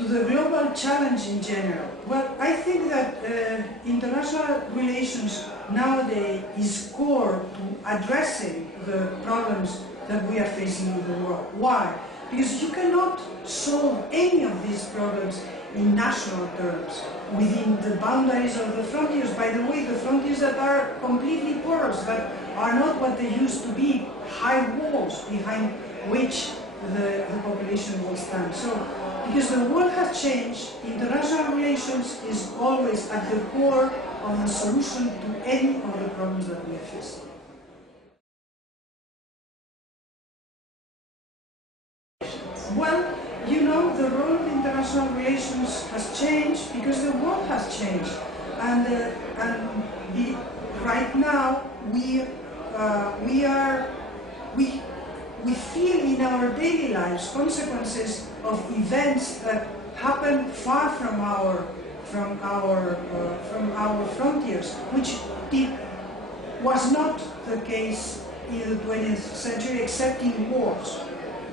to the global challenge in general. Well, I think that international relations nowadays is core to addressing the problems that we are facing in the world. Why? Because you cannot solve any of these problems in national terms, within the boundaries of the frontiers. By the way, the frontiers that are completely porous, that are not what they used to be, high walls behind which the population will stand. So, because the world has changed, international relations is always at the core of the solution to any of the problems that we are facing. Well, you know, the role of international relations has changed because the world has changed, and right now we feel in our daily lives consequences of events that happen far from our frontiers, which was not the case in the 20th century, except in wars.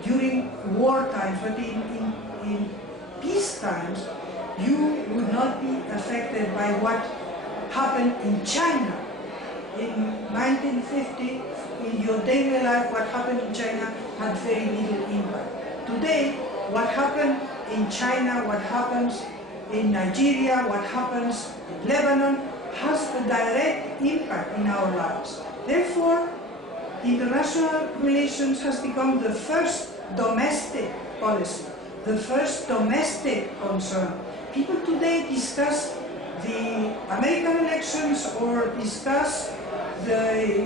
During war times, but in peace times, you would not be affected by what happened in China. In 1950, in your daily life, what happened in China had very little impact. Today, what happened in China, what happens in Nigeria, what happens in Lebanon, has a direct impact in our lives. Therefore, international relations has become the first domestic policy, the first domestic concern. People today discuss the American elections or discuss the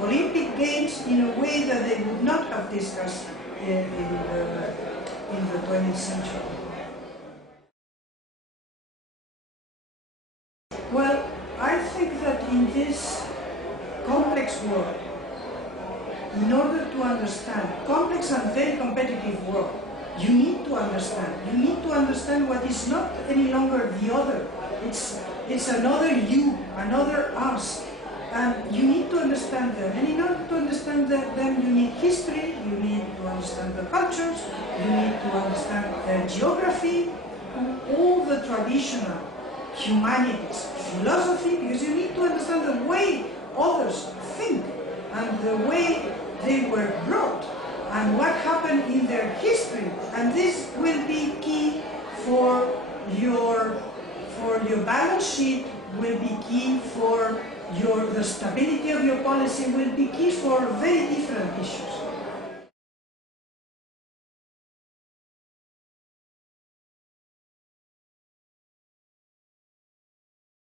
Olympic Games in a way that they would not have discussed in the 20th century. Well, I think that in this complex world, in order to understand, complex and very competitive world, you need to understand. You need to understand what is not any longer the other. It's another you, another us. And you need to understand them. And in order to understand them, you need history, you need to understand the cultures, you need to understand geography, all the traditional humanities, philosophy, because you need to understand the way others think and the way they were brought and what happened in their history. And this will be key for your balance sheet, will be key for the stability of your policy, will be key for very different issues.